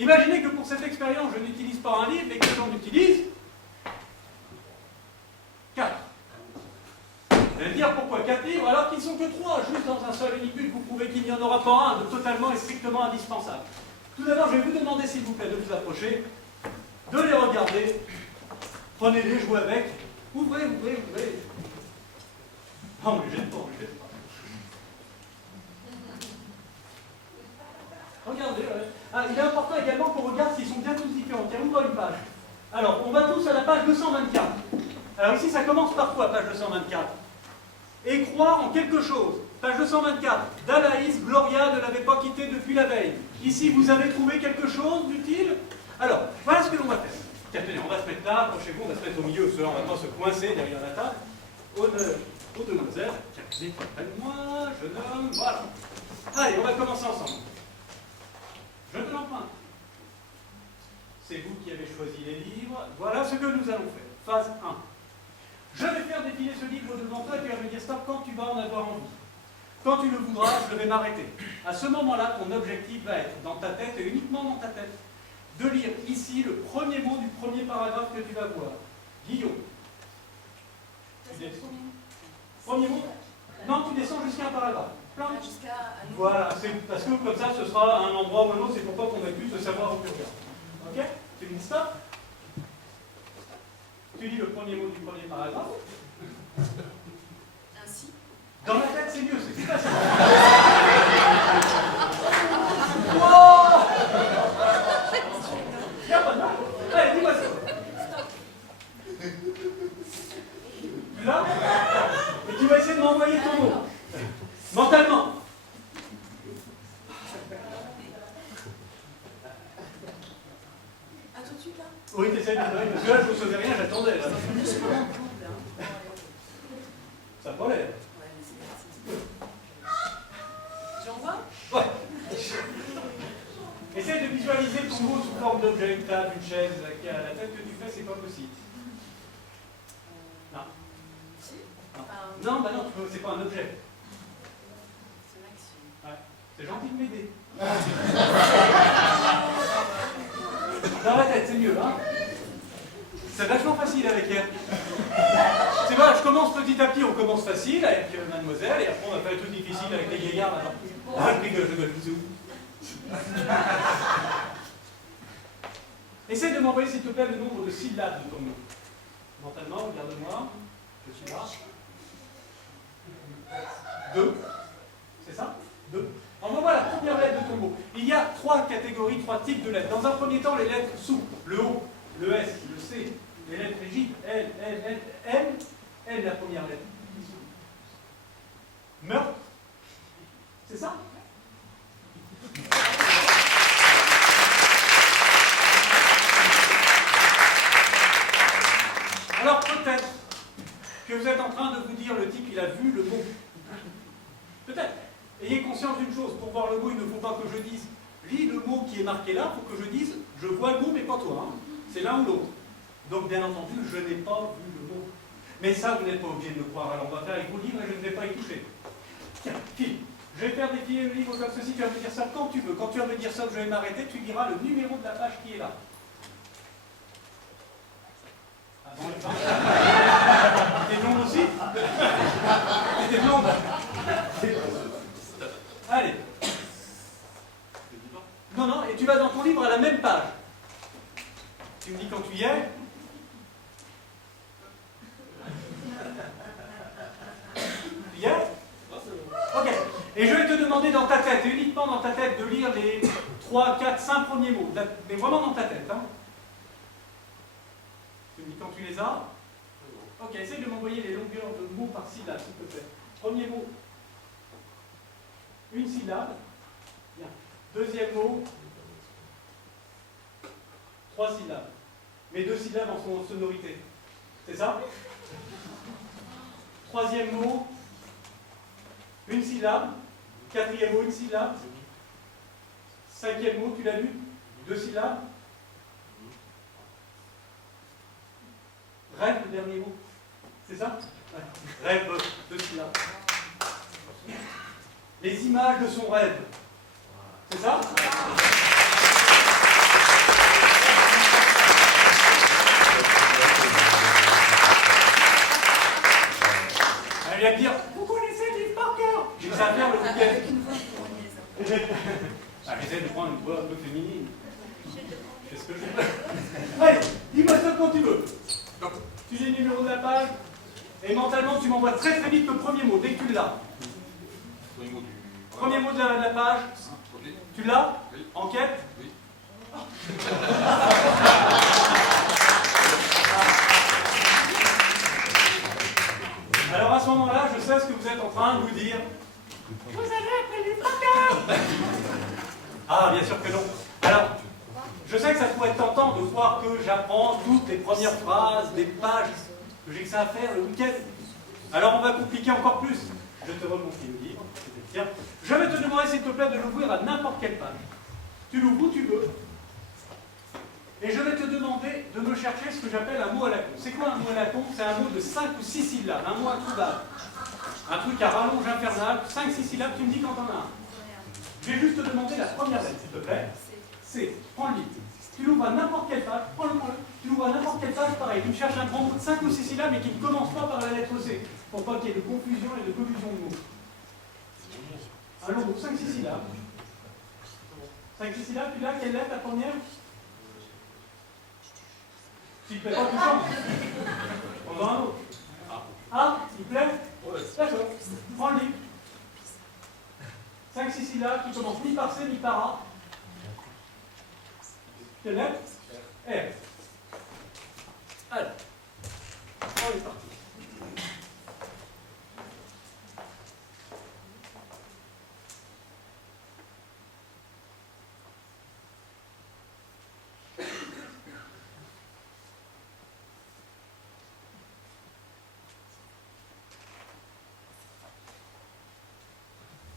Imaginez que pour cette expérience, je n'utilise pas un livre, mais que j'en utilise 4. Vous allez me dire pourquoi 4 livres alors qu'ils ne sont que 3, juste dans un seul unique but, vous prouvez qu'il n'y en aura pas un de totalement et strictement indispensable. Tout d'abord, je vais vous demander, s'il vous plaît, de vous approcher, de les regarder, prenez-les, jouez avec, ouvrez. Non, on ne les jette pas, Regardez, ouais. Il est important également qu'on regarde s'ils sont bien tous différents. Tiens, ouvre une page. Alors, on va tous à la page 224. Alors ici, ça commence par quoi, page 224? Et croire en quelque chose. Page 224. Dalaïs, Gloria ne l'avait pas quitté depuis la veille. Ici, vous avez trouvé quelque chose d'utile? Alors, voilà ce que l'on va faire. Tiens, tenez, on va se mettre là, approchez-vous, on va se mettre au milieu, cela, on va pas se coincer derrière la table. Honneur aux demoiselles. Tiens, venez près de moi, jeune homme, voilà. Allez, on va commencer ensemble. Je te l'emprunte. C'est vous qui avez choisi les livres. Voilà ce que nous allons faire. Phase 1. Je vais faire défiler ce livre devant toi et tu vas me dire stop quand tu vas en avoir envie. Quand tu le voudras, je vais m'arrêter. À ce moment-là, ton objectif va être, dans ta tête et uniquement dans ta tête, de lire ici le premier mot du premier paragraphe que tu vas voir. Guillaume. Premier mot? Non, tu descends jusqu'à un paragraphe. Voilà, c'est parce que comme ça, ce sera un endroit ou un autre, c'est pourquoi qu'on a pu se savoir au plus regarde. Ok? Tu dis stop. Tu lis le premier mot du premier paragraphe. Ainsi. Dans la tête, c'est mieux, c'est plus facile. Wow! Il n'y a pas de mal. Allez, dis-moi ça. Là, et tu vas essayer de m'envoyer ton mot. Mentalement. Ah, tout de suite là? Oui, t'essayes de me parce que là, je ne vous savais rien, j'attendais. Là. Ça n'a pas l'air. Ouais, mais c'est J'envoie? Ouais. Essaye de visualiser ton mot sous forme d'objet, une table, une chaise, la tête que tu fais, c'est pas possible. Non. Si? Non, bah non, c'est pas un objet. C'est une action. Ouais. C'est gentil de m'aider. Dans la tête, c'est mieux, hein? C'est vachement facile avec elle. C'est vrai, je commence petit à petit, on commence facile avec mademoiselle, et après on va faire tout difficile avec les vieillards. Alors. Ah, je rigole, bisous. Essaye de m'envoyer, s'il te plaît, le nombre de syllabes de ton mot. Mentalement, regarde-moi. Je suis là. 2. C'est ça? 2. Envoie la première lettre de ton mot. Il y a 3 catégories, 3 types de lettres. Dans un premier temps, les lettres souples. Le O, le S, le C. Les lettres rigides. L, la première lettre. Meurtre. C'est ça? Alors peut-être que vous êtes en train de vous dire, le type, il a vu le mot. Peut-être. Ayez conscience d'une chose, pour voir le mot, il ne faut pas que je dise, lis le mot qui est marqué là, pour que je dise, je vois le mot, mais pas toi. Hein. C'est l'un ou l'autre. Donc bien entendu, je n'ai pas vu le mot. Mais ça, vous n'êtes pas obligé de le croire. Alors on va faire avec vos livres et je ne vais pas y toucher. Tiens, file. Je vais faire défiler le livre comme ceci, tu vas me dire ça quand tu veux. Quand tu vas me dire ça, je vais m'arrêter, tu diras le numéro de la page qui est là. Ah bon, t'es blonde aussi? T'es blonde? Allez. Non, et tu vas dans ton livre à la même page. Tu me dis quand tu y es. Tu y es? Ok. Et je vais te demander dans ta tête, et uniquement dans ta tête, de lire les 3, 4, 5 premiers mots. Mais vraiment dans ta tête. Hein. Tu me dis quand tu les as. Ok, essaye de m'envoyer les longueurs de mots par syllabe, s'il te plaît. Premier mot, une syllabe. Bien. Deuxième mot, 3 syllabes. Mais 2 syllabes en son sonorité. C'est ça? Troisième mot, une syllabe. Quatrième mot, une syllabe. Cinquième mot, tu l'as lu? 2 syllabes. Rêve, le dernier mot. C'est ça? Ouais. Rêve, 2 syllabes. Les images de son rêve. C'est ça? féminine. Qu'est-ce que je fais? Allez, dis-moi ça quand tu veux. Tu dis le numéro de la page, et mentalement, tu m'envoies très très vite le premier mot, dès que tu l'as. Premier mot de la page. Tu l'as? Oui. Enquête? Oui. Alors à ce moment-là, je sais ce que vous êtes en train de vous dire. Vous avez appris les pancades. Ah, bien sûr que non. Alors, je sais que ça pourrait être tentant de croire que j'apprends toutes les premières phrases des pages, que j'ai que ça à faire le week-end. Alors on va compliquer encore plus. Je te remonte le livre. Tiens, je vais te demander s'il te plaît de l'ouvrir à n'importe quelle page. Tu l'ouvres où tu veux. Et je vais te demander de me chercher ce que j'appelle un mot à la con. C'est quoi un mot à la con? C'est un mot de 5 ou 6 syllabes, un mot introuvable. Un truc à rallonge infernal, 5-6 syllabes, tu me dis quand t'en as un. Je vais juste te demander la première lettre, s'il te plaît. C. Prends le livre. Tu l'ouvres à n'importe quelle page, prends-le. Tu l'ouvres à n'importe quelle page, pareil. Tu me cherches un grand mot de 5 ou 6 syllabes et qui ne commence pas par la lettre C, pour pas qu'il y ait de confusion et de collusion de mots. Un long mot, 5-6 syllabes. 5-6 syllabes, tu l'as, quelle lettre la première? S'il ne plaît pas, tu changes. On va un autre. Ah, il plaît? D'accord. Prends le livre. 5-6 syllabes qui commencent ni par C ni par A. Quelle lettre? R. Allez. On est parti.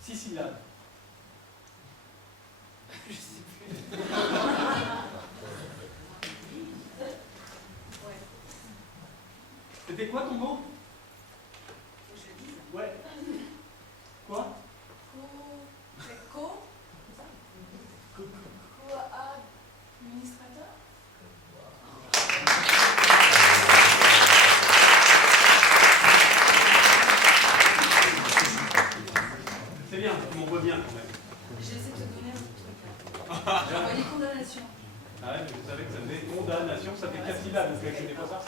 Six syllabes. Je sais plus. Ouais. C'était quoi ton mot? Faut que je le dise. Ouais. Quoi? Co-administrateur. C'est bien, tu m'envoies bien quand même. J'essaie de te donner un petit truc là. J'ai envoyé condamnation. Ah ouais, mais je savais que ça faisait condamnation, ça fait 4 syllabes, donc je n'ai pas ça.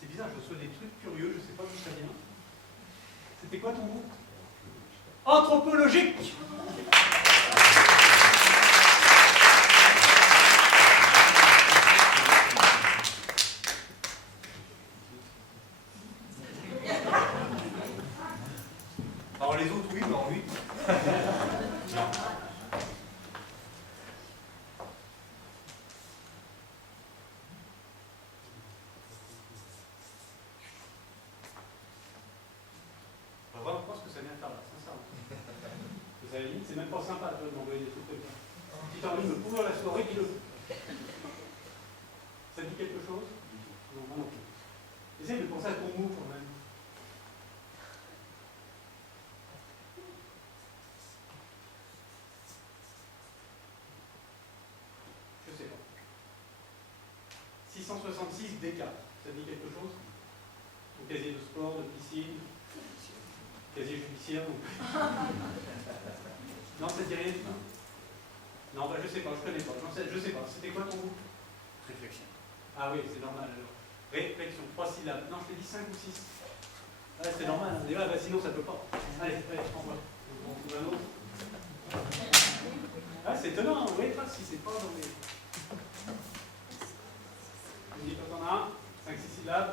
C'est bizarre, je reçois des trucs curieux, je ne sais pas d'où ça vient. C'était quoi ton mot? Anthropologique. Alors les autres, oui, mais alors lui. Non. On va voir ce que ça vient faire là, sincèrement. Vous avez dit, c'est même pas sympa de m'envoyer des trucs comme ça. Si t'as envie de me pourrir la soirée, dis-le. Ça dit quelque chose? Non, moi non plus. Essaye de penser à ton mot quand même. Je sais pas. 666 DK, ça dit quelque chose? Au casier de sport, de piscine, casier judiciaire. Non, ça dit rien? Non, bah, je sais pas, je connais pas. Je sais pas. C'était quoi ton mot? Réflexion. Ah oui, c'est normal alors. Réflexion, 3 syllabes. Non, je t'ai dit 5 ou 6. Ouais, c'est normal. Hein. Bah, sinon, ça peut pas. Allez, envoie. On trouve un autre. Ah, c'est étonnant. Hein. Oui, pas si c'est pas dans les. Je dis pas t'en as un. 5-6 syllabes.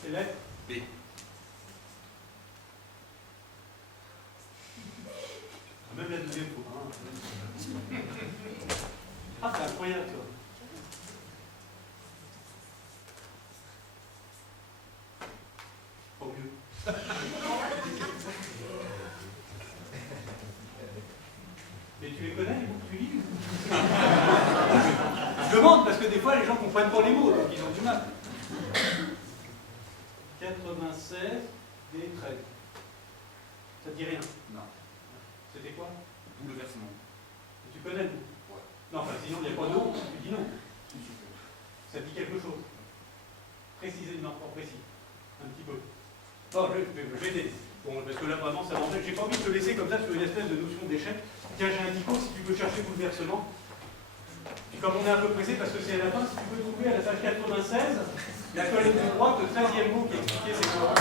C'est lettre. B. Même la deuxième fois. Hein. Ah, c'est incroyable, toi. Pas mieux. Mais tu les connais, les mots que tu lis? Je demande parce que des fois, les gens comprennent pas les mots, donc ils ont du mal. 96 D 13. Ça te dit rien? Non. C'était quoi? Bouleversement. Tu connais le mot? Ouais. Non, enfin, sinon il n'y a pas d'eau, tu dis non. Ça dit quelque chose. Précisément, pas précis. Un petit peu. Non, je vais t'aider. Bon, parce que là, vraiment, ça m'embête. J'ai pas envie de te laisser comme ça sur une espèce de notion d'échec. Tiens, j'ai un dico si tu veux chercher bouleversement. Puis comme on est un peu pressé, parce que c'est à la fin, si tu peux trouver à la page 96, la colonne de droite, le 13e mot qui est expliqué, c'est quoi?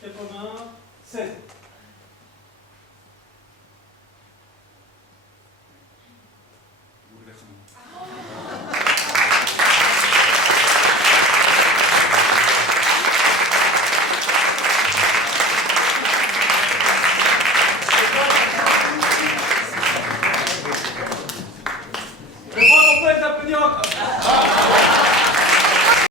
96. Je crois qu'on peut les applaudir encore.